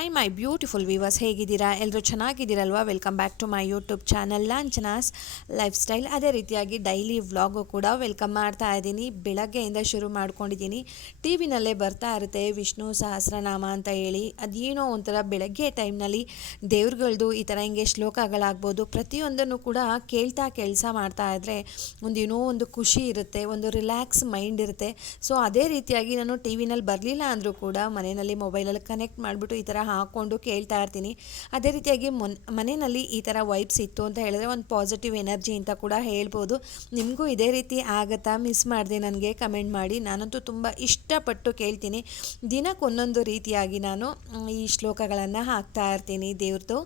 Hi my beautiful viewers ಹೇಗಿದ್ದೀರಾ? ಎಲ್ಲರೂ ಚೆನ್ನಾಗಿದ್ದೀರಲ್ವಾ? Welcome back to my YouTube channel ಲಾಂಚನಾಸ್ lifestyle ಅದೇ ರೀತಿಯಾಗಿ ಡೈಲಿ ವ್ಲಾಗು ಕೂಡ ವೆಲ್ಕಮ್ ಮಾಡ್ತಾ ಇದ್ದೀನಿ. ಬೆಳಗ್ಗೆಯಿಂದ ಶುರು ಮಾಡ್ಕೊಂಡಿದ್ದೀನಿ. ಟಿ ವಿನಲ್ಲೇ ಬರ್ತಾ ಇರುತ್ತೆ. ವಿಷ್ಣು ಸಹಸ್ರನಾಮ ಅಂತ ಹೇಳಿ. ಅದೇನೋ ಒಂಥರ ಬೆಳಗ್ಗೆ ಟೈಮ್ನಲ್ಲಿ ದೇವ್ರುಗಳ್ದು ಈ ಥರ ಹಿಂಗೆ ಶ್ಲೋಕಗಳಾಗ್ಬೋದು. ಪ್ರತಿಯೊಂದನ್ನು ಕೂಡ ಕೇಳ್ತಾ ಕೆಲಸ ಮಾಡ್ತಾ ಇದ್ದರೆ ಒಂದು ಏನೋ ಒಂದು ಖುಷಿ ಇರುತ್ತೆ, ಒಂದು ರಿಲ್ಯಾಕ್ಸ್ ಮೈಂಡ್ ಇರುತ್ತೆ. ಸೊ ಅದೇ ರೀತಿಯಾಗಿ ನಾನು ಟಿ ವಿನಲ್ಲಿ ಬರಲಿಲ್ಲ ಅಂದರೂ ಕೂಡ ಮನೆಯಲ್ಲಿ ಮೊಬೈಲಲ್ಲಿ ಕನೆಕ್ಟ್ ಮಾಡಿಬಿಟ್ಟು ಈ ಥರ ಹಾಕ್ಕೊಂಡು ಕೇಳ್ತಾ ಇರ್ತೀನಿ. ಅದೇ ರೀತಿಯಾಗಿ ಮೊನ್, ಮನೆಯಲ್ಲಿ ಈ ಥರ ವೈಬ್ಸ್ ಇತ್ತು ಅಂತ ಹೇಳಿದ್ರೆ ಒಂದು ಪಾಸಿಟಿವ್ ಎನರ್ಜಿ ಅಂತ ಕೂಡ ಹೇಳ್ಬೋದು. ನಿಮಗೂ ಇದೇ ರೀತಿ ಆಗುತ್ತಾ? ಮಿಸ್ ಮಾಡಿದೆ ನನಗೆ ಕಮೆಂಟ್ ಮಾಡಿ. ನಾನಂತೂ ತುಂಬ ಇಷ್ಟಪಟ್ಟು ಕೇಳ್ತೀನಿ. ದಿನಕ್ಕೆ ಒಂದೊಂದು ರೀತಿಯಾಗಿ ನಾನು ಈ ಶ್ಲೋಕಗಳನ್ನು ಹಾಕ್ತಾ ಇರ್ತೀನಿ ದೇವ್ರದ್ದು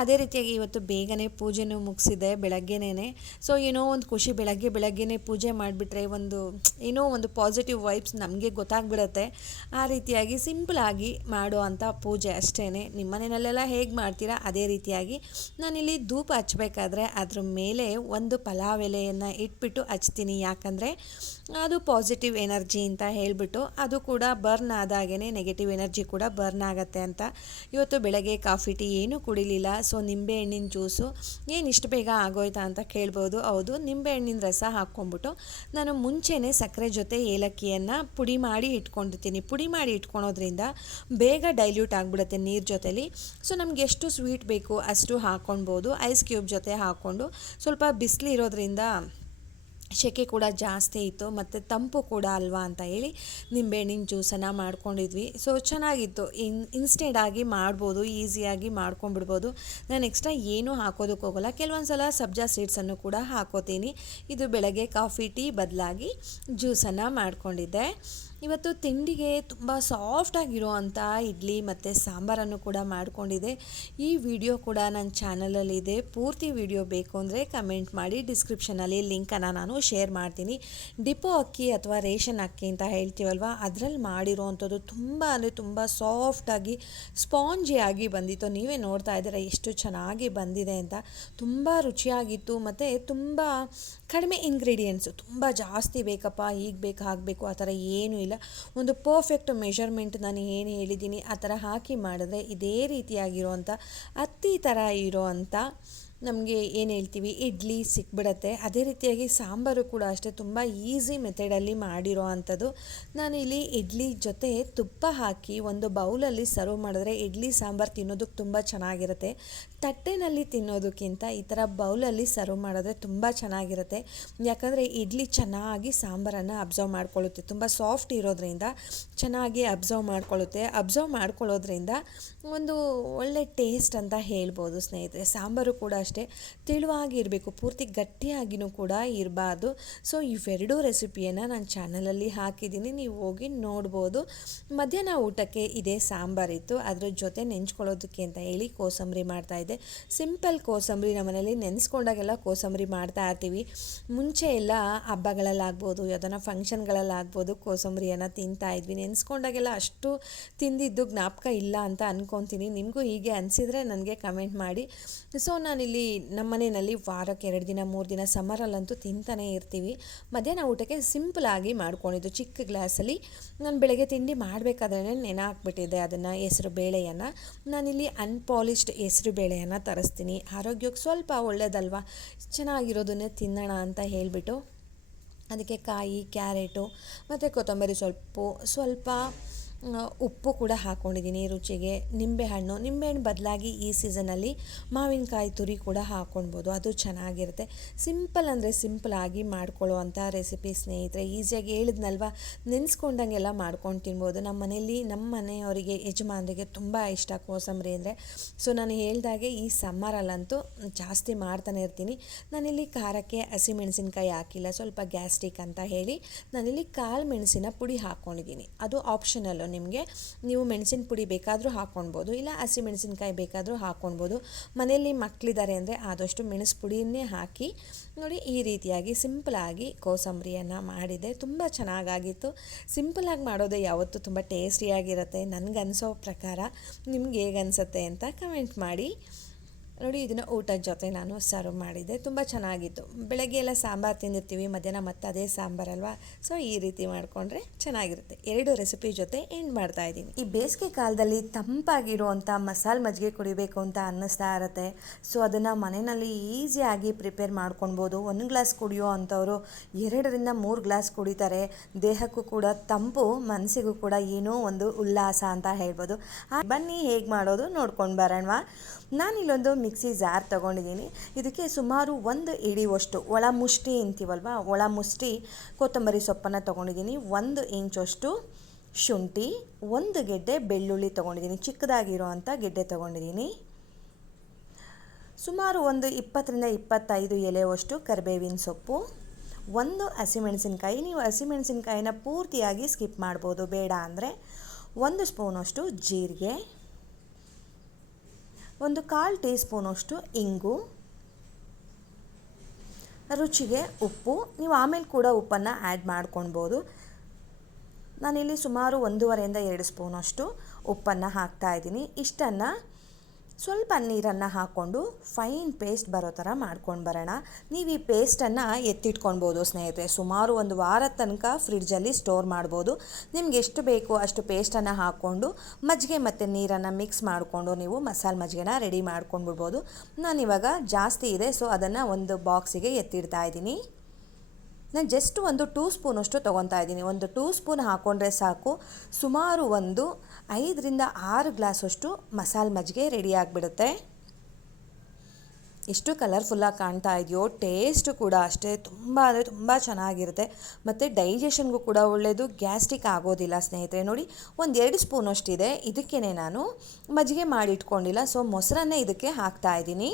ಅದೇ ರೀತಿಯಾಗಿ ಇವತ್ತು ಬೇಗನೆ ಪೂಜೆನೂ ಮುಗಿಸಿದೆ ಬೆಳಗ್ಗೆನೇ ಸೊ ಏನೋ ಒಂದು ಖುಷಿ ಬೆಳಗ್ಗೆ ಬೆಳಗ್ಗೆನೇ ಪೂಜೆ ಮಾಡಿಬಿಟ್ರೆ ಒಂದು, ಏನೋ ಒಂದು ಪಾಸಿಟಿವ್ ವೈಬ್ಸ್ ನಮಗೆ ಗೊತ್ತಾಗ್ಬಿಡುತ್ತೆ. ಆ ರೀತಿಯಾಗಿ ಸಿಂಪಲ್ ಮಾಡೋ ಅಂಥ ಪೂಜೆ ನಿಮ್ಮ ಮನೆಯಲ್ಲೆಲ್ಲ ಹೇಗೆ ಮಾಡ್ತೀರಾ? ಅದೇ ರೀತಿಯಾಗಿ ನಾನಿಲ್ಲಿ ಧೂಪ ಹಚ್ಚಬೇಕಾದ್ರೆ ಅದ್ರ ಮೇಲೆ ಒಂದು ಪಲಾವ್ ಎಲೆಯನ್ನು ಇಟ್ಬಿಟ್ಟು ಹಚ್ತೀನಿ. ಯಾಕಂದರೆ ಅದು ಪಾಸಿಟಿವ್ ಎನರ್ಜಿ ಅಂತ ಹೇಳಿಬಿಟ್ಟು ಅದು ಕೂಡ ಬರ್ನ್ ಆದಾಗೇ ನೆಗೆಟಿವ್ ಎನರ್ಜಿ ಕೂಡ ಬರ್ನ್ ಆಗುತ್ತೆ ಅಂತ. ಇವತ್ತು ಬೆಳಗ್ಗೆ ಕಾಫಿ, ಟೀ ಏನೂ ಕುಡಿಲಿಲ್ಲ. ಸೊ ನಿಂಬೆಹಣ್ಣಿನ ಜ್ಯೂಸು ಏನು ಇಷ್ಟು ಬೇಗ ಆಗೋಯ್ತಾ ಅಂತ ಕೇಳ್ಬೋದು. ಹೌದು ನಿಂಬೆಹಣ್ಣಿನ ರಸ ಹಾಕ್ಕೊಂಬಿಟ್ಟು ನಾನು ಮುಂಚೆನೇ ಸಕ್ಕರೆ ಜೊತೆ ಏಲಕ್ಕಿಯನ್ನು ಪುಡಿ ಮಾಡಿ ಇಟ್ಕೊಂಡಿರ್ತೀನಿ. ಪುಡಿ ಮಾಡಿ ಇಟ್ಕೊಳೋದ್ರಿಂದ ಬೇಗ ಡೈಲ್ಯೂಟ್ ಆಗಿಬಿಡುತ್ತೆ. ನೀರು ಜೊತೆಲಿ. ಸೊ ನಮ್ಗೆ ಎಷ್ಟು ಸ್ವೀಟ್ ಬೇಕು ಅಷ್ಟು ಹಾಕ್ಕೊಳ್ಬೋದು ಐಸ್ ಕ್ಯೂಬ್ ಜೊತೆ ಹಾಕ್ಕೊಂಡು ಸ್ವಲ್ಪ ಬಿಸಿಲು ಇರೋದ್ರಿಂದ ಸೆಕೆ ಕೂಡ ಜಾಸ್ತಿ ಇತ್ತು. ಮತ್ತು ತಂಪು ಕೂಡ ಅಲ್ವಾ ಅಂತ ಹೇಳಿ ನಿಂಬೆಹಣ್ಣಿನ ಜ್ಯೂಸನ್ನು ಮಾಡ್ಕೊಂಡಿದ್ವಿ. ಸೊ ಚೆನ್ನಾಗಿತ್ತು. ಇನ್ ಇನ್ಸ್ಟೆಂಟ್ ಆಗಿ ಮಾಡ್ಬೋದು ಈಸಿಯಾಗಿ ಮಾಡ್ಕೊಂಡ್ಬಿಡ್ಬೋದು. ನಾನು ಎಕ್ಸ್ಟ್ರಾ ಏನೂ ಹಾಕೋದಕ್ಕೆ ಹೋಗಲ್ಲ. ಕೆಲವೊಂದು ಸಲ ಸಬ್ಜಾ ಸೀಡ್ಸನ್ನು ಕೂಡ ಹಾಕೋತೀನಿ. ಇದು ಬೆಳಗ್ಗೆ ಕಾಫಿ, ಟೀ ಬದಲಾಗಿ ಜ್ಯೂಸನ್ನು ಮಾಡ್ಕೊಂಡಿದ್ದೆ. ಇವತ್ತು ತಿಂಡಿಗೆ ತುಂಬ ಸಾಫ್ಟಾಗಿರೋ ಅಂಥ ಇಡ್ಲಿ ಮತ್ತು ಸಾಂಬಾರನ್ನು ಕೂಡ ಮಾಡಿಕೊಂಡಿದೆ. ಈ ವಿಡಿಯೋ ಕೂಡ ನನ್ನ ಚಾನಲಲ್ಲಿದೆ ಪೂರ್ತಿ ವಿಡಿಯೋ ಬೇಕು ಅಂದರೆ ಕಮೆಂಟ್ ಮಾಡಿ ಡಿಸ್ಕ್ರಿಪ್ಷನಲ್ಲಿ ಲಿಂಕನ್ನು ನಾನು ಶೇರ್ ಮಾಡ್ತೀನಿ. ಡಿಪೋ ಅಕ್ಕಿ ಅಥವಾ ರೇಷನ್ ಅಕ್ಕಿ ಅಂತ ಹೇಳ್ತೀವಲ್ವ? ಅದರಲ್ಲಿ ಮಾಡಿರೋ ಅಂಥದ್ದು ತುಂಬ ಅಂದರೆ ತುಂಬ ಸಾಫ್ಟಾಗಿ ಸ್ಪಾಂಜಿಯಾಗಿ ಬಂದಿತ್ತು. ನೀವೇ ನೋಡ್ತಾ ಇದ್ದೀರಾ ಎಷ್ಟು ಚೆನ್ನಾಗಿ ಬಂದಿದೆ ಅಂತ. ತುಂಬ ರುಚಿಯಾಗಿತ್ತು ಮತ್ತು ತುಂಬ ಕಡಿಮೆ ಇಂಗ್ರೀಡಿಯೆಂಟ್ಸು ತುಂಬ ಜಾಸ್ತಿ ಬೇಕಪ್ಪ ಈಗ ಬೇಕು ಆಗಬೇಕು ಆ ಥರ ಏನೂ ಒಂದು ಪರ್ಫೆಕ್ಟ್ ಮೆಷರ್ಮೆಂಟ್ ನಾನು ಏನು ಹೇಳಿದ್ದೀನಿ, ಆ ಥರ ಹಾಕಿ ಮಾಡಿದ್ರೆ ಇದೇ ರೀತಿಯಾಗಿರುವಂಥ ಹತ್ತಿ ಥರ ಇರೋ ಅಂಥ ನಮಗೆ ಏನು ಹೇಳ್ತೀವಿ, ಇಡ್ಲಿ ಸಿಕ್ಬಿಡತ್ತೆ. ಅದೇ ರೀತಿಯಾಗಿ ಸಾಂಬಾರು ಕೂಡ ಅಷ್ಟೇ ತುಂಬ ಈಸಿ ಮೆಥಡಲ್ಲಿ ಮಾಡಿರೋ ಅಂಥದ್ದು. ನಾನು ಇಲ್ಲಿ ಇಡ್ಲಿ ಜೊತೆ ತುಪ್ಪ ಹಾಕಿ ಒಂದು ಬೌಲಲ್ಲಿ ಸರ್ವ್ ಮಾಡಿದ್ರೆ ಇಡ್ಲಿ ಸಾಂಬಾರು ತಿನ್ನೋದಕ್ಕೆ ತುಂಬ ಚೆನ್ನಾಗಿರುತ್ತೆ. ತಟ್ಟೆನಲ್ಲಿ ತಿನ್ನೋದಕ್ಕಿಂತ ಈ ಥರ ಬೌಲಲ್ಲಿ ಸರ್ವ್ ಮಾಡಿದ್ರೆ ತುಂಬ ಚೆನ್ನಾಗಿರುತ್ತೆ. ಯಾಕಂದರೆ ಇಡ್ಲಿ ಚೆನ್ನಾಗಿ ಸಾಂಬಾರನ್ನು ಅಬ್ಸರ್ವ್ ಮಾಡ್ಕೊಳ್ಳುತ್ತೆ. ತುಂಬ ಸಾಫ್ಟ್ ಇರೋದ್ರಿಂದ ಚೆನ್ನಾಗಿ ಅಬ್ಸರ್ವ್ ಮಾಡ್ಕೊಳ್ಳುತ್ತೆ. ಅಬ್ಸರ್ವ್ ಮಾಡ್ಕೊಳ್ಳೋದ್ರಿಂದ ಒಂದು ಒಳ್ಳೆ ಟೇಸ್ಟ್ ಅಂತ ಹೇಳ್ಬೋದು ಸ್ನೇಹಿತರೆ. ಸಾಂಬಾರು ಕೂಡ ಅಷ್ಟೇ ತೆಳುವಾಗಿರಬೇಕು ಪೂರ್ತಿ ಗಟ್ಟಿಯಾಗಿನೂ ಕೂಡ ಇರಬಾರ್ದು. ಸೊ ಇವೆರಡೂ ರೆಸಿಪಿಯನ್ನು ನಾನು ಚಾನಲಲ್ಲಿ ಹಾಕಿದ್ದೀನಿ, ನೀವು ಹೋಗಿ ನೋಡ್ಬೋದು. ಮಧ್ಯಾಹ್ನ ಊಟಕ್ಕೆ ಇದೇ ಸಾಂಬಾರಿತ್ತು ಅದ್ರ ಜೊತೆ ನೆಂಚ್ಕೊಳ್ಳೋದಕ್ಕೆ ಅಂತ ಹೇಳಿ ಕೋಸಂಬರಿ ಮಾಡ್ತಾಯಿದ್ದೆ ಸಿಂಪಲ್ ಕೋಸಂಬರಿ ನಮ್ಮನೇಲಿ ನೆನೆಸ್ಕೊಂಡಾಗೆಲ್ಲ ಕೋಸಂಬರಿ ಮಾಡ್ತಾ ಇರ್ತೀವಿ. ಮುಂಚೆ ಎಲ್ಲ ಹಬ್ಬಗಳಲ್ಲಾಗ್ಬೋದು, ಯಾವ್ದಾನ ಫಂಕ್ಷನ್ಗಳಲ್ಲಾಗ್ಬೋದು ಕೋಸಂಬರಿಯನ್ನು ತಿಂತಾ ಇದ್ವಿ. ನೆನೆಸ್ಕೊಂಡಾಗೆಲ್ಲ ಅಷ್ಟು ತಿಂದಿದ್ದು ಜ್ಞಾಪಕ ಇಲ್ಲ ಅಂತ ಅನ್ಕೊತೀನಿ. ನಿಮಗೂ ಹೀಗೆ ಅನಿಸಿದರೆ ನನಗೆ ಕಮೆಂಟ್ ಮಾಡಿ. ಸೊ ನಾನಿಲ್ಲಿ ನಮ್ಮ ಮನೆಯಲ್ಲಿ ವಾರಕ್ಕೆ ಎರಡು ದಿನ ಮೂರು ದಿನ ಸಮ್ಮರಲ್ಲಂತೂ ತಿಂತಾನೇ ಇರ್ತೀವಿ. ಮಧ್ಯಾಹ್ನ ಊಟಕ್ಕೆ ಸಿಂಪಲಾಗಿ ಮಾಡ್ಕೊಂಡಿದ್ದು ಚಿಕ್ಕ ಗ್ಲಾಸಲ್ಲಿ ನಾನು ಬೆಳಗ್ಗೆ ತಿಂಡಿ ಮಾಡಬೇಕಾದ್ರೆ ನೆನೆ ಹಾಕ್ಬಿಟ್ಟಿದ್ದೆ ಅದನ್ನು ಹೆಸರು ಬೇಳೆಯನ್ನು. ನಾನಿಲ್ಲಿ ಅನ್ಪಾಲಿಶ್ಡ್ ಹೆಸರು ಬೇಳೆಯನ್ನು ತರಿಸ್ತೀನಿ. ಆರೋಗ್ಯಕ್ಕೆ ಸ್ವಲ್ಪ ಒಳ್ಳೇದಲ್ವಾ? ಚೆನ್ನಾಗಿರೋದನ್ನೇ ತಿನ್ನೋಣ ಅಂತ ಹೇಳಿಬಿಟ್ಟು ಅದಕ್ಕೆ ಕಾಯಿ ಕ್ಯಾರೆಟು ಮತ್ತು ಕೊತ್ತಂಬರಿ ಸ್ವಲ್ಪ ಆ, ಉಪ್ಪು ಕೂಡ ಹಾಕ್ಕೊಂಡಿದ್ದೀನಿ ರುಚಿಗೆ. ನಿಂಬೆಹಣ್ಣು ನಿಂಬೆಹಣ್ಣು ಬದಲಾಗಿ ಈ ಸೀಸನಲ್ಲಿ ಮಾವಿನಕಾಯಿ ತುರಿ ಕೂಡ ಹಾಕ್ಕೊಳ್ಬೋದು ಅದು ಚೆನ್ನಾಗಿರುತ್ತೆ. ಸಿಂಪಲ್ ಅಂದರೆ ಸಿಂಪಲ್ ಆಗಿ ಮಾಡ್ಕೊಳ್ಳುವಂಥ ರೆಸಿಪಿ ಸ್ನೇಹಿತರೆ. ಈಸಿಯಾಗಿ ಹೇಳಿದ್ನಲ್ವ? ನೆನೆಸ್ಕೊಂಡಂಗೆಲ್ಲ ಮಾಡ್ಕೊಂಡು ತಿನ್ಬೋದು. ನಮ್ಮ ಮನೆಯಲ್ಲಿ, ನಮ್ಮ ಮನೆಯವರಿಗೆ, ಯಜಮಾನರಿಗೆ ತುಂಬ ಇಷ್ಟ ಕೋಸಂಬರಿ ಅಂದರೆ. ಸೊ ನಾನು ಹೇಳ್ದಾಗೆ ಈ ಸಮ್ಮರಲ್ಲಂತೂ ಜಾಸ್ತಿ ಮಾಡ್ತಾನೆ ಇರ್ತೀನಿ. ನಾನಿಲ್ಲಿ ಖಾರಕ್ಕೆ ಹಸಿಮೆಣಸಿನ್ಕಾಯಿ ಹಾಕಿಲ್ಲ. ಸ್ವಲ್ಪ ಗ್ಯಾಸ್ಟ್ರಿಕ್ ಅಂತ ಹೇಳಿ ನಾನಿಲ್ಲಿ ಕಾಳು ಮೆಣಸಿನ ಪುಡಿ ಹಾಕ್ಕೊಂಡಿದ್ದೀನಿ ಅದು ಆಪ್ಷನಲ್ಲು ನಿಮಗೆ ನೀವು ಮೆಣಸಿನ ಪುಡಿ ಬೇಕಾದರೂ ಹಾಕ್ಕೊಳ್ಬೋದು, ಇಲ್ಲ ಹಸಿ ಮೆಣಸಿನಕಾಯಿ ಬೇಕಾದರೂ ಹಾಕ್ಕೊಳ್ಬೋದು. ಮನೆಯಲ್ಲಿ ಮಕ್ಕಳಿದ್ದಾರೆ ಅಂದರೆ ಆದಷ್ಟು ಮೆಣಸು ಪುಡಿಯನ್ನೇ ಹಾಕಿ, ನೋಡಿ ಈ ರೀತಿಯಾಗಿ ಸಿಂಪಲಾಗಿ ಕೋಸಂಬರಿಯನ್ನು ಮಾಡಿದೆ ತುಂಬ ಚೆನ್ನಾಗಾಗಿತ್ತು. ಸಿಂಪಲಾಗಿ ಮಾಡೋದೇ ಯಾವತ್ತೂ ತುಂಬ ಟೇಸ್ಟಿಯಾಗಿರುತ್ತೆ. ನನಗನ್ಸೋ ಪ್ರಕಾರ ನಿಮ್ಗೆ ಹೇಗೆ ಅನಿಸುತ್ತೆ ಅಂತ ಕಮೆಂಟ್ ಮಾಡಿ. ನೋಡಿ, ಇದನ್ನು ಊಟದ ಜೊತೆ ನಾನು ಸರ್ವ್ ಮಾಡಿದ್ದೆ. ತುಂಬ ಚೆನ್ನಾಗಿತ್ತು. ಬೆಳಗ್ಗೆ ಎಲ್ಲ ಸಾಂಬಾರು ತಿಂದಿರ್ತೀವಿ, ಮಧ್ಯಾಹ್ನ ಮತ್ತೆ ಅದೇ ಸಾಂಬಾರಲ್ವಾ ಸೊ ಈ ರೀತಿ ಮಾಡಿಕೊಂಡ್ರೆ ಚೆನ್ನಾಗಿರುತ್ತೆ. ಎರಡು ರೆಸಿಪಿ ಜೊತೆ ಎಂಡ್ ಮಾಡ್ತಾ ಇದ್ದೀನಿ. ಈ ಬೇಸಿಗೆ ಕಾಲದಲ್ಲಿ ತಂಪಾಗಿರುವಂಥ ಮಸಾಲೆ ಮಜ್ಜಿಗೆ ಕುಡಿಬೇಕು ಅಂತ ಅನ್ನಿಸ್ತಾ ಇರುತ್ತೆ. ಸೊ ಅದನ್ನು ಮನೆಯಲ್ಲಿ ಈಸಿಯಾಗಿ ಪ್ರಿಪೇರ್ ಮಾಡ್ಕೊಳ್ಬೋದು. ಒಂದು ಗ್ಲಾಸ್ ಕುಡಿಯೋ ಅಂಥವರು ಎರಡರಿಂದ ಮೂರು ಗ್ಲಾಸ್ ಕುಡಿತಾರೆ. ದೇಹಕ್ಕೂ ಕೂಡ, ತಂಪು, ಮನಸ್ಸಿಗೂ ಕೂಡ ಏನೋ ಒಂದು ಉಲ್ಲಾಸ ಅಂತ ಹೇಳ್ಬೋದು. ಬನ್ನಿ ಹೇಗೆ ಮಾಡೋದು ನೋಡ್ಕೊಂಡು ಬರೋಣವಾ. ನಾನಿಲ್ಲೊಂದು ಮಿಕ್ಸಿ ಜಾರ್ ತೊಗೊಂಡಿದ್ದೀನಿ. ಇದಕ್ಕೆ ಸುಮಾರು ಒಂದು ಇಡಿವಷ್ಟು ಒಳ ಮುಷ್ಟಿ ಅಂತೀವಲ್ವ? ಒಳ ಮುಷ್ಟಿ ಕೊತ್ತಂಬರಿ ಸೊಪ್ಪನ್ನು ತೊಗೊಂಡಿದ್ದೀನಿ. ಒಂದು ಇಂಚಷ್ಟು ಶುಂಠಿ, ಒಂದು ಗೆಡ್ಡೆ ಬೆಳ್ಳುಳ್ಳಿ ತೊಗೊಂಡಿದ್ದೀನಿ. ಚಿಕ್ಕದಾಗಿರೋ ಅಂಥ ಗೆಡ್ಡೆ ತೊಗೊಂಡಿದ್ದೀನಿ. ಸುಮಾರು ಒಂದು ಇಪ್ಪತ್ತರಿಂದ ಇಪ್ಪತ್ತೈದು ಎಲೆವಷ್ಟು ಕರಿಬೇವಿನ ಸೊಪ್ಪು, ಒಂದು ಹಸಿಮೆಣಸಿನ್ಕಾಯಿ. ನೀವು ಹಸಿಮೆಣಸಿನ್ಕಾಯಿನ ಪೂರ್ತಿಯಾಗಿ ಸ್ಕಿಪ್ ಮಾಡ್ಬೋದು. ಬೇಡ ಅಂದರೆ ಒಂದು ಸ್ಪೂನಷ್ಟು ಜೀರಿಗೆ ಒಂದು ಕಾಲು ಟೀ ಸ್ಪೂನಷ್ಟು ಇಂಗು, ರುಚಿಗೆ ಉಪ್ಪು, ನೀವು ಆಮೇಲೆ ಕೂಡ ಉಪ್ಪನ್ನು ಆ್ಯಡ್ ಮಾಡ್ಕೊಳ್ಬೋದು ನಾನಿಲ್ಲಿ ಸುಮಾರು ಒಂದೂವರೆಯಿಂದ ಎರಡು ಸ್ಪೂನಷ್ಟು ಉಪ್ಪನ್ನು ಹಾಕ್ತಾ ಇದ್ದೀನಿ. ಇಷ್ಟನ್ನು ಸ್ವಲ್ಪ ನೀರನ್ನು ಹಾಕ್ಕೊಂಡು ಫೈನ್ ಪೇಸ್ಟ್ ಬರೋ ಥರ ಮಾಡ್ಕೊಂಡು ಬರೋಣ. ನೀವು ಈ ಪೇಸ್ಟನ್ನು ಎತ್ತಿಟ್ಕೊಳ್ಬೋದು ಸ್ನೇಹಿತರೆ. ಸುಮಾರು ಒಂದು ವಾರದ ತನಕ ಫ್ರಿಡ್ಜಲ್ಲಿ ಸ್ಟೋರ್ ಮಾಡ್ಬೋದು. ನಿಮ್ಗೆ ಎಷ್ಟು ಬೇಕು ಅಷ್ಟು ಪೇಸ್ಟನ್ನು ಹಾಕ್ಕೊಂಡು ಮಜ್ಜಿಗೆ ಮತ್ತು ನೀರನ್ನು ಮಿಕ್ಸ್ ಮಾಡಿಕೊಂಡು ನೀವು ಮಸಾಲೆ ಮಜ್ಜಿಗೆನ ರೆಡಿ ಮಾಡ್ಕೊಂಡ್ಬಿಡ್ಬೋದು ನಾನಿವಾಗ ಜಾಸ್ತಿ ಇದೆ ಸೊ ಅದನ್ನು ಒಂದು ಬಾಕ್ಸಿಗೆ ಎತ್ತಿಡ್ತಾ ಇದ್ದೀನಿ. ನಾನು ಜಸ್ಟ್ ಒಂದು ಟೂ ಸ್ಪೂನಷ್ಟು ತೊಗೊತಾ ಇದ್ದೀನಿ. ಒಂದು ಟೂ ಸ್ಪೂನ್ ಹಾಕ್ಕೊಂಡ್ರೆ ಸಾಕು. ಸುಮಾರು ಒಂದು ಐದರಿಂದ ಆರು ಗ್ಲಾಸಷ್ಟು ಮಸಾಲೆ ಮಜ್ಜಿಗೆ ರೆಡಿ ಆಗಿಬಿಡುತ್ತೆ. ಎಷ್ಟು ಕಲರ್ಫುಲ್ಲಾಗಿ ಕಾಣ್ತಾ ಇದೆಯೋ ಟೇಸ್ಟು ಕೂಡ ಅಷ್ಟೇ, ತುಂಬ ಅಂದರೆ ತುಂಬ ಚೆನ್ನಾಗಿರುತ್ತೆ. ಮತ್ತು ಡೈಜೆಷನ್ಗೂ ಕೂಡ ಒಳ್ಳೆಯದು ಗ್ಯಾಸ್ಟಿಕ್ ಆಗೋದಿಲ್ಲ ಸ್ನೇಹಿತರೆ. ನೋಡಿ ಒಂದು ಎರಡು ಸ್ಪೂನ್ ಅಷ್ಟಿದೆ ಇದಕ್ಕೇ ನಾನು ಮಜ್ಜಿಗೆ ಮಾಡಿ ಇಟ್ಕೊಂಡಿಲ್ಲ ಸೊ ಮೊಸರನ್ನೇ ಇದಕ್ಕೆ ಹಾಕ್ತಾ ಇದ್ದೀನಿ.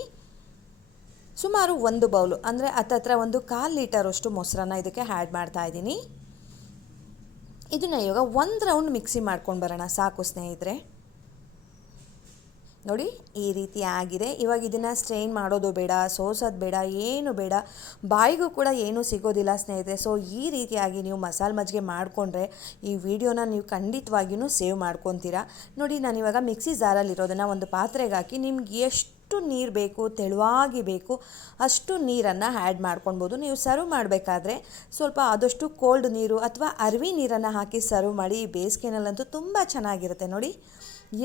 ಸುಮಾರು ಒಂದು ಬೌಲು ಅಂದರೆ ಹತ್ತತ್ರ ಒಂದು ಕಾಲು ಲೀಟರಷ್ಟು ಮೊಸರನ್ನ ಇದಕ್ಕೆ ಆ್ಯಡ್ ಮಾಡ್ತಾ ಇದ್ದೀನಿ. ಇದನ್ನು ಇವಾಗ ಒಂದು ರೌಂಡ್ ಮಿಕ್ಸಿ ಮಾಡ್ಕೊಂಡು ಬರೋಣ, ಸಾಕು ಸ್ನೇಹಿತರೆ. ನೋಡಿ, ಈ ರೀತಿ ಆಗಿದೆ. ಇವಾಗ ಇದನ್ನು ಸ್ಟ್ರೈನ್ ಮಾಡೋದು ಬೇಡ, ಸೋಸೋದು ಬೇಡ, ಏನು ಬೇಡ. ಬಾಯಿಗೂ ಕೂಡ ಏನೂ ಸಿಗೋದಿಲ್ಲ ಸ್ನೇಹಿತರೆ. ಸೊ ಈ ರೀತಿಯಾಗಿ ನೀವು ಮಸಾಲೆ ಮಜ್ಜಿಗೆ ಮಾಡಿಕೊಂಡ್ರೆ ಈ ವಿಡಿಯೋನ ನೀವು ಖಂಡಿತವಾಗಿಯೂ ಸೇವ್ ಮಾಡ್ಕೊತೀರಾ. ನೋಡಿ ನಾನಿವಾಗ ಮಿಕ್ಸಿ ಜಾರಲ್ಲಿರೋದನ್ನು ಒಂದು ಪಾತ್ರೆಗೆ ಹಾಕಿ ನಿಮ್ಗೆ ಎಷ್ಟು ನೀರು ಬೇಕು, ತೆಳುವಾಗಿ ಬೇಕು, ಅಷ್ಟು ನೀರನ್ನು ಆ್ಯಡ್ ಮಾಡ್ಕೊಳ್ಬೋದು. ನೀವು ಸರ್ವ್ ಮಾಡಬೇಕಾದ್ರೆ ಸ್ವಲ್ಪ ಆದಷ್ಟು ಕೋಲ್ಡ್ ನೀರು ಅಥವಾ ಅರಿವಿ ನೀರನ್ನು ಹಾಕಿ ಸರ್ವ್ ಮಾಡಿ ಈ ಬೇಸಿಗೆನಲ್ಲಂತೂ ತುಂಬ ಚೆನ್ನಾಗಿರುತ್ತೆ ನೋಡಿ.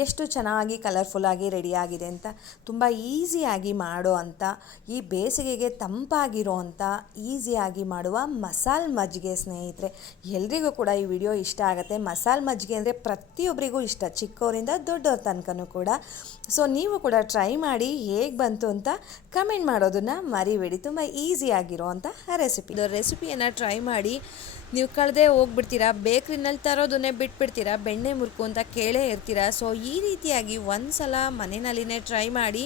ಎಷ್ಟು ಚೆನ್ನಾಗಿ ಕಲರ್ಫುಲ್ಲಾಗಿ ರೆಡಿಯಾಗಿದೆ ಅಂತ ತುಂಬ ಈಸಿಯಾಗಿ ಮಾಡೋ ಅಂಥ ಈ ಬೇಸಿಗೆಗೆ ತಂಪಾಗಿರೋ ಅಂಥ ಈಸಿಯಾಗಿ ಮಾಡುವ ಮಸಾಲ ಮಜ್ಜಿಗೆ ಸ್ನೇಹಿತರೆ. ಎಲ್ರಿಗೂ ಕೂಡ ಈ ವಿಡಿಯೋ ಇಷ್ಟ ಆಗುತ್ತೆ. ಮಸಾಲ ಮಜ್ಜಿಗೆ ಅಂದರೆ ಪ್ರತಿಯೊಬ್ಬರಿಗೂ ಇಷ್ಟ ಚಿಕ್ಕವರಿಂದ ದೊಡ್ಡವ್ರ ತನಕನೂ ಕೂಡ. ಸೊ ನೀವು ಕೂಡ ಟ್ರೈ ಮಾಡಿ ಹೇಗೆ ಬಂತು ಅಂತ ಕಮೆಂಟ್ ಮಾಡೋದನ್ನು ಮರಿಬೇಡಿ. ತುಂಬ ಈಸಿಯಾಗಿರೋ ಅಂಥ ರೆಸಿಪಿ ರೆಸಿಪಿಯನ್ನು ಟ್ರೈ ಮಾಡಿ ನೀವು ಕಳೆದೇ ಹೋಗ್ಬಿಡ್ತೀರಾ ಬೇಕ್ರಿನಲ್ಲಿ ತರೋದನ್ನೇ ಬಿಟ್ಬಿಡ್ತೀರಾ, ಬೆಣ್ಣೆ ಮುರುಕು ಅಂತ ಕೇಳೇ ಇರ್ತೀರಾ. ಸೊ ಈ ರೀತಿಯಾಗಿ ಒಂದು ಸಲ ಮನೆಯಲ್ಲಿನೇ ಟ್ರೈ ಮಾಡಿ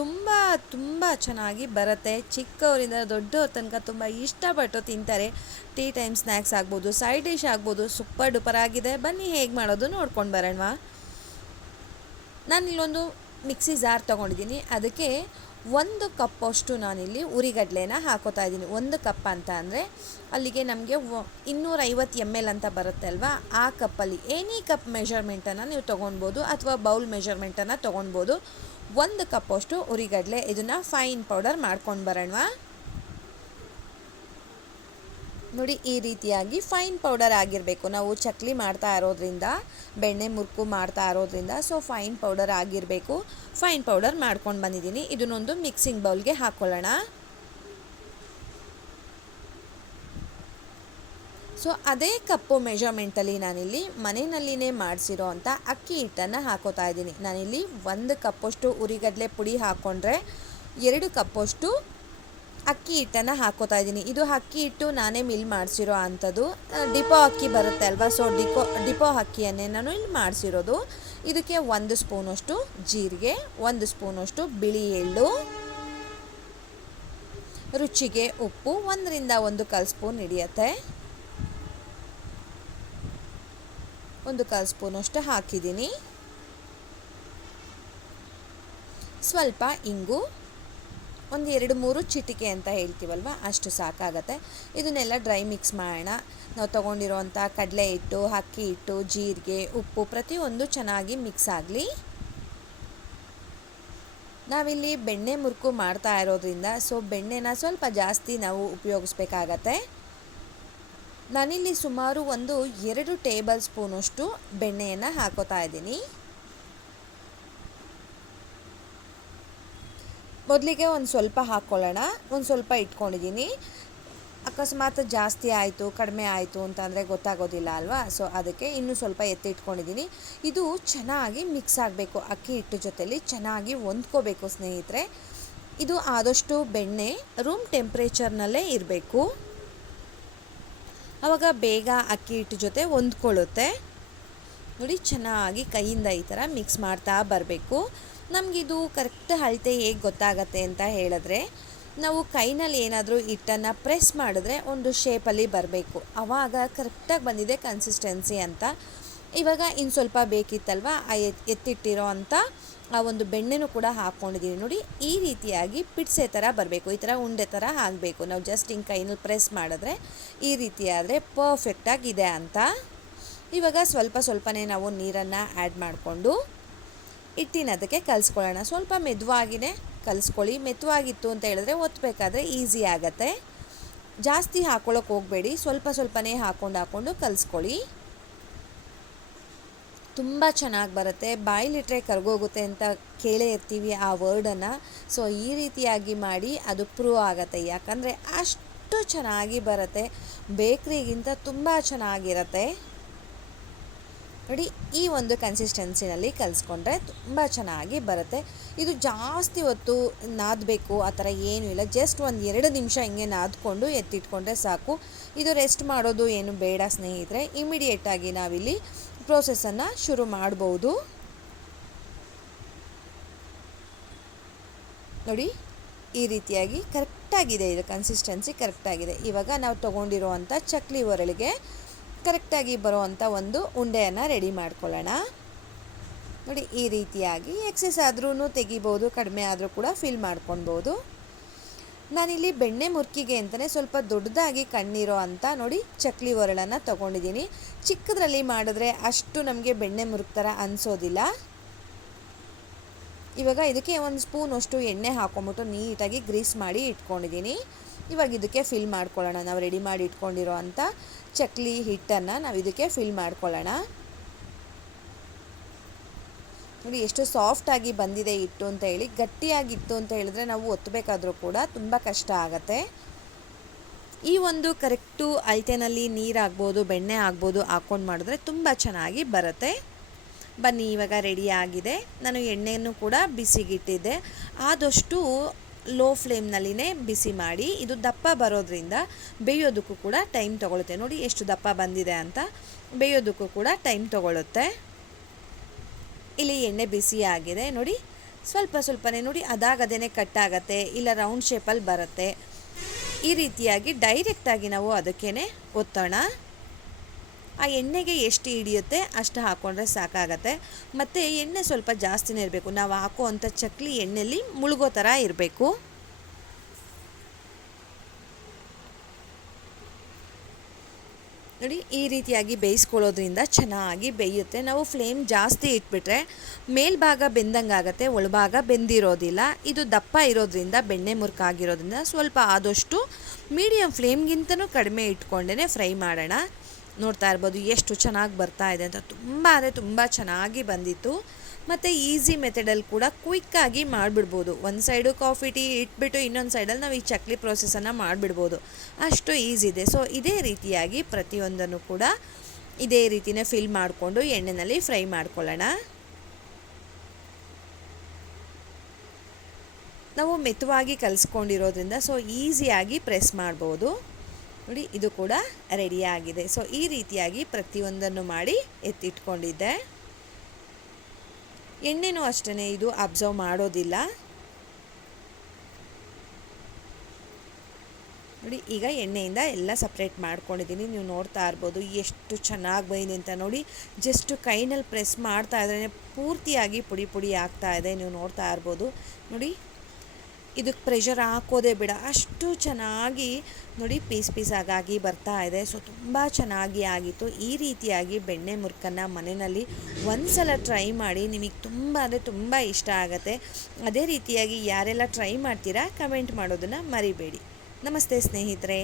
ತುಂಬ ತುಂಬ ಚೆನ್ನಾಗಿ ಬರುತ್ತೆ. ಚಿಕ್ಕವರಿಂದ ದೊಡ್ಡವ್ರ ತನಕ ತುಂಬ ಇಷ್ಟಪಟ್ಟು ತಿಂತಾರೆ. ಟೀ ಟೈಮ್ ಸ್ನ್ಯಾಕ್ಸ್ ಆಗ್ಬೋದು ಸೈಡ್ ಡಿಶ್ ಆಗ್ಬೋದು ಸೂಪರ್ ಡೂಪರ್ ಆಗಿದೆ. ಬನ್ನಿ, ಹೇಗೆ ಮಾಡೋದು ನೋಡ್ಕೊಂಡು ಬರೋಣವಾ. ನಾನು ಇಲ್ಲೊಂದು ಮಿಕ್ಸಿ ಜಾರ್ ತೊಗೊಂಡಿದ್ದೀನಿ. ಅದಕ್ಕೆ ಒಂದು ಕಪ್ಪಷ್ಟು ನಾನಿಲ್ಲಿ ಉರಿಗಡ್ಲೆನ ಹಾಕೋತಾ ಇದ್ದೀನಿ. ಒಂದು ಕಪ್ ಅಂತ ಅಂದರೆ ಅಲ್ಲಿಗೆ ನಮಗೆ ಇನ್ನೂರೈವತ್ತು ಎಂ ಎಲ್ ಅಂತ ಬರುತ್ತೆ ಅಲ್ವಾ? ಆ ಕಪ್ಪಲ್ಲಿ ಏನಿ ಕಪ್ ಮೆಷರ್ಮೆಂಟನ್ನು ನೀವು ತೊಗೊಳ್ಬೋದು ಅಥವಾ ಬೌಲ್ ಮೆಷರ್ಮೆಂಟನ್ನು ತೊಗೊಳ್ಬೋದು ಒಂದು ಕಪ್ಪಷ್ಟು ಉರಿಗಡಲೆ ಇದನ್ನು ಫೈನ್ ಪೌಡರ್ ಮಾಡ್ಕೊಂಡು ಬರೋಣವಾ ನೋಡಿ, ಈ ರೀತಿಯಾಗಿ ಫೈನ್ ಪೌಡರ್ ಆಗಿರಬೇಕು. ನಾವು ಚಕ್ಲಿ ಮಾಡ್ತಾ ಇರೋದ್ರಿಂದ, ಬೆಣ್ಣೆ, ಮುರುಕು ಮಾಡ್ತಾ ಇರೋದ್ರಿಂದ ಸೊ ಫೈನ್ ಪೌಡರ್ ಆಗಿರಬೇಕು. ಫೈನ್ ಪೌಡರ್ ಮಾಡ್ಕೊಂಡು ಬಂದಿದ್ದೀನಿ. ಇದನ್ನೊಂದು ಮಿಕ್ಸಿಂಗ್ ಬೌಲ್ಗೆ ಹಾಕ್ಕೊಳ್ಳೋಣ ಸೊ ಅದೇ ಕಪ್ಪು ಮೆಜರ್ಮೆಂಟಲ್ಲಿ ನಾನಿಲ್ಲಿ ಮನೆಯಲ್ಲಿನೇ ಮಾಡಿಸಿರೋ ಅಂಥ ಅಕ್ಕಿ ಹಿಟ್ಟನ್ನು ಹಾಕೋತಾ ಇದ್ದೀನಿ. ನಾನಿಲ್ಲಿ ಒಂದು ಕಪ್ಪಷ್ಟು ಉರಿಗಡಲೆ ಪುಡಿ ಹಾಕ್ಕೊಂಡ್ರೆ ಎರಡು ಕಪ್ಪಷ್ಟು ಅಕ್ಕಿ ಹಿಟ್ಟನ್ನು ಹಾಕೋತಾ ಇದ್ದೀನಿ. ಇದು ಅಕ್ಕಿ ಹಿಟ್ಟು ನಾನೇ ಮಿಲ್ ಮಾಡಿಸಿರೋ ಅಂಥದ್ದು. ಡಿಪೋ ಅಕ್ಕಿ ಬರುತ್ತೆ ಅಲ್ವಾ? ಸೊ ಡಿಪೋ ಡಿಪೋ ಅಕ್ಕಿಯನ್ನೇ ನಾನು ಇಲ್ಲಿ ಮಾಡಿಸಿರೋದು. ಇದಕ್ಕೆ ಒಂದು ಸ್ಪೂನಷ್ಟು ಜೀರಿಗೆ, ಒಂದು ಸ್ಪೂನಷ್ಟು ಬಿಳಿ ಎಳ್ಳು, ರುಚಿಗೆ ಉಪ್ಪು, ಒಂದರಿಂದ ಒಂದು ಕಲ್ ಸ್ಪೂನ್ ಹಿಡಿಯತ್ತೆ. ಒಂದು ಕಾಲು ಸ್ಪೂನಷ್ಟು ಹಾಕಿದ್ದೀನಿ. ಸ್ವಲ್ಪ ಇಂಗು ಒಂದು ಎರಡು ಮೂರು ಚಿಟಿಕೆ ಅಂತ ಹೇಳ್ತೀವಲ್ವ? ಅಷ್ಟು ಸಾಕಾಗತ್ತೆ. ಇದನ್ನೆಲ್ಲ ಡ್ರೈ ಮಿಕ್ಸ್ ಮಾಡೋಣ. ನಾವು ತೊಗೊಂಡಿರೋವಂಥ ಕಡಲೆ ಹಿಟ್ಟು, ಅಕ್ಕಿ ಹಿಟ್ಟು, ಜೀರಿಗೆ, ಉಪ್ಪು ಪ್ರತಿಯೊಂದು ಚೆನ್ನಾಗಿ ಮಿಕ್ಸ್ ಆಗಲಿ. ನಾವಿಲ್ಲಿ ಬೆಣ್ಣೆ ಮುರುಕು ಮಾಡ್ತಾ ಇರೋದ್ರಿಂದ, ಸೊ ಬೆಣ್ಣೆನ ಸ್ವಲ್ಪ ಜಾಸ್ತಿ ನಾವು ಉಪಯೋಗಿಸ್ಬೇಕಾಗತ್ತೆ. ನಾನಿಲ್ಲಿ ಸುಮಾರು ಒಂದು ಎರಡು ಟೇಬಲ್ ಸ್ಪೂನಷ್ಟು ಬೆಣ್ಣೆಯನ್ನು ಹಾಕೋತಾ ಇದ್ದೀನಿ. ಮೊದಲಿಗೆ ಒಂದು ಸ್ವಲ್ಪ ಹಾಕ್ಕೊಳ್ಳೋಣ ಒಂದು ಸ್ವಲ್ಪ ಇಟ್ಕೊಂಡಿದ್ದೀನಿ. ಅಕಸ್ಮಾತ್ ಜಾಸ್ತಿ ಆಯಿತು, ಕಡಿಮೆ ಆಯಿತು ಅಂತಂದರೆ ಗೊತ್ತಾಗೋದಿಲ್ಲ ಅಲ್ವಾ? ಸೊ ಅದಕ್ಕೆ ಇನ್ನೂ ಸ್ವಲ್ಪ ಎತ್ತಿ ಇಟ್ಕೊಂಡಿದ್ದೀನಿ. ಇದು ಚೆನ್ನಾಗಿ ಮಿಕ್ಸ್ ಆಗಬೇಕು, ಅಕ್ಕಿ ಹಿಟ್ಟು ಜೊತೆಲಿ ಚೆನ್ನಾಗಿ ಹೊಂದ್ಕೋಬೇಕು ಸ್ನೇಹಿತರೆ. ಇದು ಆದಷ್ಟು ಬೆಣ್ಣೆ ರೂಮ್ ಟೆಂಪ್ರೇಚರ್ನಲ್ಲೇ ಇರಬೇಕು. ಆವಾಗ ಬೇಗ ಅಕ್ಕಿ ಹಿಟ್ಟು ಜೊತೆ ಹೊಂದ್ಕೊಳ್ಳುತ್ತೆ. ನೋಡಿ, ಚೆನ್ನಾಗಿ ಕೈಯಿಂದ ಈ ಥರ ಮಿಕ್ಸ್ ಮಾಡ್ತಾ ಬರಬೇಕು. ನಮಗಿದು ಕರೆಕ್ಟ್ ಅಳತೆ ಹೇಗೆ ಗೊತ್ತಾಗತ್ತೆ ಅಂತ ಹೇಳಿದ್ರೆ, ನಾವು ಕೈನಲ್ಲಿ ಏನಾದರೂ ಹಿಟ್ಟನ್ನು ಪ್ರೆಸ್ ಮಾಡಿದ್ರೆ ಒಂದು ಶೇಪಲ್ಲಿ ಬರಬೇಕು. ಆವಾಗ ಕರೆಕ್ಟಾಗಿ ಬಂದಿದೆ ಕನ್ಸಿಸ್ಟೆನ್ಸಿ ಅಂತ. ಇವಾಗ ಇನ್ನು ಸ್ವಲ್ಪ ಬೇಕಿತ್ತಲ್ವ, ಆ ಎತ್ತಿಟ್ಟಿರೋ ಅಂಥ ಆ ಒಂದು ಬೆಣ್ಣೆನೂ ಕೂಡ ಹಾಕ್ಕೊಂಡಿದ್ದೀವಿ ನೋಡಿ, ಈ ರೀತಿಯಾಗಿ ಪಿಟ್ಸೆ ಥರ ಬರಬೇಕು, ಈ ಥರ ಉಂಡೆ ಥರ ಆಗಬೇಕು. ನಾವು ಜಸ್ಟ್ ಹಿಂಗೆ ಕೈನಲ್ಲಿ ಪ್ರೆಸ್ ಮಾಡಿದ್ರೆ ಈ ರೀತಿ ಆದರೆ ಪರ್ಫೆಕ್ಟಾಗಿದೆ ಅಂತ. ಇವಾಗ ಸ್ವಲ್ಪ ಸ್ವಲ್ಪನೇ ನಾವು ನೀರನ್ನು ಆ್ಯಡ್ ಮಾಡಿಕೊಂಡು ಹಿಟ್ಟಿನ ಅದಕ್ಕೆ ಕಲಿಸ್ಕೊಳ್ಳೋಣ. ಸ್ವಲ್ಪ ಮೆದುವಾಗಿನೇ ಕಲಿಸ್ಕೊಳ್ಳಿ. ಮೆತ್ತವಾಗಿತ್ತು ಅಂತ ಹೇಳಿದ್ರೆ ಒತ್ತಬೇಕಾದ್ರೆ ಈಸಿ ಆಗುತ್ತೆ. ಜಾಸ್ತಿ ಹಾಕೊಳ್ಳೋಕೆ ಹೋಗಬೇಡಿ. ಸ್ವಲ್ಪ ಸ್ವಲ್ಪನೇ ಹಾಕೊಂಡು ಹಾಕ್ಕೊಂಡು ಕಲಿಸ್ಕೊಳ್ಳಿ. ತುಂಬ ಚೆನ್ನಾಗಿ ಬರುತ್ತೆ. ಬಾಯಿಲಿಟ್ರೆ ಕರ್ಗೋಗುತ್ತೆ ಅಂತ ಕೇಳೇ ಇರ್ತೀವಿ ಆ ವರ್ಡನ್ನು. ಸೊ, ಈ ರೀತಿಯಾಗಿ ಮಾಡಿ ಅದು ಪ್ರೂವ್ ಆಗುತ್ತೆ. ಯಾಕಂದರೆ ಅಷ್ಟು ಚೆನ್ನಾಗಿ ಬರುತ್ತೆ. ಬೇಕ್ರಿಗಿಂತ ತುಂಬ ಚೆನ್ನಾಗಿರುತ್ತೆ. ನೋಡಿ, ಈ ಒಂದು ಕನ್ಸಿಸ್ಟೆನ್ಸಿನಲ್ಲಿ ಕಲಿಸ್ಕೊಂಡ್ರೆ ತುಂಬ ಚೆನ್ನಾಗಿ ಬರುತ್ತೆ. ಇದು ಜಾಸ್ತಿ ಹೊತ್ತು ನಾದಬೇಕು, ಆ ಥರ ಏನೂ ಇಲ್ಲ. ಜಸ್ಟ್ ಒಂದು ಎರಡು ನಿಮಿಷ ಹಿಂಗೆ ನಾದ್ಕೊಂಡು ಎತ್ತಿಟ್ಕೊಂಡ್ರೆ ಸಾಕು. ಇದು ರೆಸ್ಟ್ ಮಾಡೋದು ಏನು ಬೇಡ ಸ್ನೇಹಿತರೆ. ಇಮಿಡಿಯೇಟಾಗಿ ನಾವಿಲ್ಲಿ ಪ್ರೋಸೆಸ್ಸನ್ನು ಶುರು ಮಾಡ್ಬೋದು. ನೋಡಿ, ಈ ರೀತಿಯಾಗಿ ಕರೆಕ್ಟಾಗಿದೆ ಇದು ಕನ್ಸಿಸ್ಟೆನ್ಸಿ ಕರೆಕ್ಟಾಗಿದೆ ಇವಾಗ ನಾವು ತೊಗೊಂಡಿರುವಂಥ ಚಕ್ಲಿ ಒರಳಿಗೆ ಕರೆಕ್ಟಾಗಿ ಬರುವಂಥ ಒಂದು ಉಂಡೆಯನ್ನು ರೆಡಿ ಮಾಡ್ಕೊಳ್ಳೋಣ. ನೋಡಿ, ಈ ರೀತಿಯಾಗಿ ಎಕ್ಸೆಸ್ ಆದ್ರೂ ತೆಗಿಬೋದು, ಕಡಿಮೆ ಆದರೂ ಕೂಡ ಫಿಲ್ ಮಾಡ್ಕೊಳ್ಬೋದು. ನಾನಿಲ್ಲಿ ಬೆಣ್ಣೆ ಮುರ್ಕಿಗೆ ಅಂತಲೇ ಸ್ವಲ್ಪ ದೊಡ್ಡದಾಗಿ ಕಣ್ಣಿರೋ ಅಂತ ನೋಡಿ ಚಕ್ಲಿ ಒರಳನ್ನು ತೊಗೊಂಡಿದ್ದೀನಿ. ಚಿಕ್ಕದ್ರಲ್ಲಿ ಮಾಡಿದ್ರೆ ಅಷ್ಟು ನಮಗೆ ಬೆಣ್ಣೆ ಮುರುಕ್ ಥರ ಅನಿಸೋದಿಲ್ಲ ಇವಾಗ ಇದಕ್ಕೆ ಒಂದು ಸ್ಪೂನ್ ಅಷ್ಟು ಎಣ್ಣೆ ಹಾಕೊಂಬಿಟ್ಟು ನೀಟಾಗಿ ಗ್ರೀಸ್ ಮಾಡಿ ಇಟ್ಕೊಂಡಿದ್ದೀನಿ. ಇವಾಗ ಇದಕ್ಕೆ ಫಿಲ್ ಮಾಡ್ಕೊಳ್ಳೋಣ. ನಾವು ರೆಡಿ ಮಾಡಿ ಇಟ್ಕೊಂಡಿರೋ ಅಂಥ ಚಕ್ಲಿ ಹಿಟ್ಟನ್ನು ನಾವು ಇದಕ್ಕೆ ಫಿಲ್ ಮಾಡ್ಕೊಳ್ಳೋಣ. ನೋಡಿ, ಎಷ್ಟು ಸಾಫ್ಟಾಗಿ ಬಂದಿದೆ ಹಿಟ್ಟು ಅಂತ ಹೇಳಿ. ಗಟ್ಟಿಯಾಗಿತ್ತು ಅಂತ ಹೇಳಿದ್ರೆ ನಾವು ಒತ್ತಬೇಕಾದ್ರೂ ಕೂಡ ತುಂಬ ಕಷ್ಟ ಆಗತ್ತೆ. ಈ ಒಂದು ಕರೆಕ್ಟು ಅಳತೆನಲ್ಲಿ ನೀರಾಗ್ಬೋದು ಬೆಣ್ಣೆ ಆಗ್ಬೋದು ಹಾಕ್ಕೊಂಡು ಮಾಡಿದ್ರೆ ತುಂಬ ಚೆನ್ನಾಗಿ ಬರುತ್ತೆ. ಬನ್ನಿ, ಇವಾಗ ರೆಡಿ ಆಗಿದೆ. ನಾನು ಎಣ್ಣೆಯನ್ನು ಕೂಡ ಬಿಸಿಗಿಟ್ಟಿದ್ದೆ. ಆದಷ್ಟು ಲೋ ಫ್ಲೇಮ್ನಲ್ಲಿನೇ ಬಿಸಿ ಮಾಡಿ, ಇದು ದಪ್ಪ ಬರೋದ್ರಿಂದ ಬೇಯೋದಕ್ಕೂ ಕೂಡ ಟೈಮ್ ತೊಗೊಳುತ್ತೆ. ನೋಡಿ, ಎಷ್ಟು ದಪ್ಪ ಬಂದಿದೆ ಅಂತ. ಬೇಯೋದಕ್ಕೂ ಕೂಡ ಟೈಮ್ ತೊಗೊಳುತ್ತೆ. ಇಲ್ಲಿ ಎಣ್ಣೆ ಬಿಸಿ ಆಗಿದೆ. ನೋಡಿ, ಸ್ವಲ್ಪ ಸ್ವಲ್ಪನೇ, ನೋಡಿ ಅದಾಗದೇ ಕಟ್ ಆಗುತ್ತೆ, ಇಲ್ಲ ರೌಂಡ್ ಶೇಪಲ್ಲಿ ಬರುತ್ತೆ. ಈ ರೀತಿಯಾಗಿ ಡೈರೆಕ್ಟಾಗಿ ನಾವು ಅದಕ್ಕೇ ಒತ್ತೋಣ. ಆ ಎಣ್ಣೆಗೆ ಎಷ್ಟು ಹಿಡಿಯುತ್ತೆ ಅಷ್ಟು ಹಾಕ್ಕೊಂಡ್ರೆ ಸಾಕಾಗತ್ತೆ. ಮತ್ತು ಎಣ್ಣೆ ಸ್ವಲ್ಪ ಜಾಸ್ತಿನೇ ಇರಬೇಕು. ನಾವು ಹಾಕುವಂಥ ಚಕ್ಲಿ ಎಣ್ಣೆಯಲ್ಲಿ ಮುಳುಗೋ ಥರ ಇರಬೇಕು. ನೋಡಿ, ಈ ರೀತಿಯಾಗಿ ಬೇಯಿಸ್ಕೊಳ್ಳೋದ್ರಿಂದ ಚೆನ್ನಾಗಿ ಬೇಯುತ್ತೆ. ನಾವು ಫ್ಲೇಮ್ ಜಾಸ್ತಿ ಇಟ್ಬಿಟ್ರೆ ಮೇಲ್ಭಾಗ ಬೆಂದಂಗೆ ಆಗುತ್ತೆ ಒಳಭಾಗ ಬೆಂದಿರೋದಿಲ್ಲ. ಇದು ದಪ್ಪ ಇರೋದ್ರಿಂದ, ಬೆಣ್ಣೆ ಮುರುಕಾಗಿರೋದ್ರಿಂದ ಸ್ವಲ್ಪ ಆದಷ್ಟು ಮೀಡಿಯಮ್ ಫ್ಲೇಮ್ಗಿಂತನೂ ಕಡಿಮೆ ಇಟ್ಕೊಂಡೇ ಫ್ರೈ ಮಾಡೋಣ. ನೋಡ್ತಾ ಇರ್ಬೋದು ಎಷ್ಟು ಚೆನ್ನಾಗಿ ಬರ್ತಾ ಇದೆ ಅಂತ. ತುಂಬ ಅಂದರೆ ತುಂಬ ಚೆನ್ನಾಗಿ ಬಂದಿತ್ತು. ಮತ್ತು ಈಸಿ ಮೆಥಡಲ್ಲಿ ಕೂಡ ಕ್ವಿಕ್ಕಾಗಿ ಮಾಡಿಬಿಡ್ಬೋದು. ಒಂದು ಸೈಡು ಕಾಫಿ ಟೀ ಇಟ್ಬಿಟ್ಟು ಇನ್ನೊಂದು ಸೈಡಲ್ಲಿ ನಾವು ಈ ಚಕ್ಲಿ ಪ್ರೋಸೆಸನ್ನು ಮಾಡಿಬಿಡ್ಬೋದು. ಅಷ್ಟು ಈಸಿ ಇದೆ. ಸೊ ಇದೇ ರೀತಿಯಾಗಿ ಪ್ರತಿಯೊಂದನ್ನು ಕೂಡ ಇದೇ ರೀತಿನೇ ಫಿಲ್ ಮಾಡಿಕೊಂಡು ಎಣ್ಣೆಯಲ್ಲಿ ಫ್ರೈ ಮಾಡ್ಕೊಳ್ಳೋಣ. ನಾವು ಮೆತ್ತವಾಗಿ ಕಲಿಸ್ಕೊಂಡಿರೋದ್ರಿಂದ ಸೊ ಈಸಿಯಾಗಿ ಪ್ರೆಸ್ ಮಾಡ್ಬೋದು. ನೋಡಿ, ಇದು ಕೂಡ ರೆಡಿಯಾಗಿದೆ ಸೊ ಈ ರೀತಿಯಾಗಿ ಪ್ರತಿಯೊಂದನ್ನು ಮಾಡಿ ಎತ್ತಿಟ್ಕೊಂಡಿದ್ದೆ. ಎಣ್ಣೆನೂ ಅಷ್ಟೇ ಇದು ಅಬ್ಸರ್ವ್ ಮಾಡೋದಿಲ್ಲ. ನೋಡಿ, ಈಗ ಎಣ್ಣೆಯಿಂದ ಎಲ್ಲ ಸಪ್ರೇಟ್ ಮಾಡ್ಕೊಂಡಿದ್ದೀನಿ. ನೀವು ನೋಡ್ತಾ ಇರ್ಬೋದು, ಎಷ್ಟು ಚೆನ್ನಾಗಿ ಬೈದೆ ಅಂತ ನೋಡಿ ಜಸ್ಟ್ ಕೈನಲ್ಲಿ ಪ್ರೆಸ್ ಮಾಡ್ತಾ ಇದ್ರೆ ಪೂರ್ತಿಯಾಗಿ ಪುಡಿ ಪುಡಿ ಆಗ್ತಾ ಇದೆ. ನೀವು ನೋಡ್ತಾ ಇರ್ಬೋದು. ನೋಡಿ ಇದಕ್ಕೆ ಪ್ರೆಷರ್ ಹಾಕೋದೇ ಬಿಡ. ಅಷ್ಟು ಚೆನ್ನಾಗಿ ನೋಡಿ ಪೀಸ್ ಪೀಸ್ ಆಗಾಗಿ ಬರ್ತಾ ಇದೆ. ಸೊ ತುಂಬ ಚೆನ್ನಾಗಿ ಆಗಿತ್ತು. ಈ ರೀತಿಯಾಗಿ ಬೆಣ್ಣೆ ಮುರ್ಕನ್ನು ಮನೆಯಲ್ಲಿ ಒಂದ್ಸಲ ಟ್ರೈ ಮಾಡಿ ನಿಮಗೆ ತುಂಬ ಅಂದರೆ ತುಂಬ ಇಷ್ಟ ಆಗುತ್ತೆ. ಅದೇ ರೀತಿಯಾಗಿ ಯಾರೆಲ್ಲ ಟ್ರೈ ಮಾಡ್ತೀರಾ ಕಮೆಂಟ್ ಮಾಡೋದನ್ನು ಮರಿಬೇಡಿ. ನಮಸ್ತೆ ಸ್ನೇಹಿತರೆ.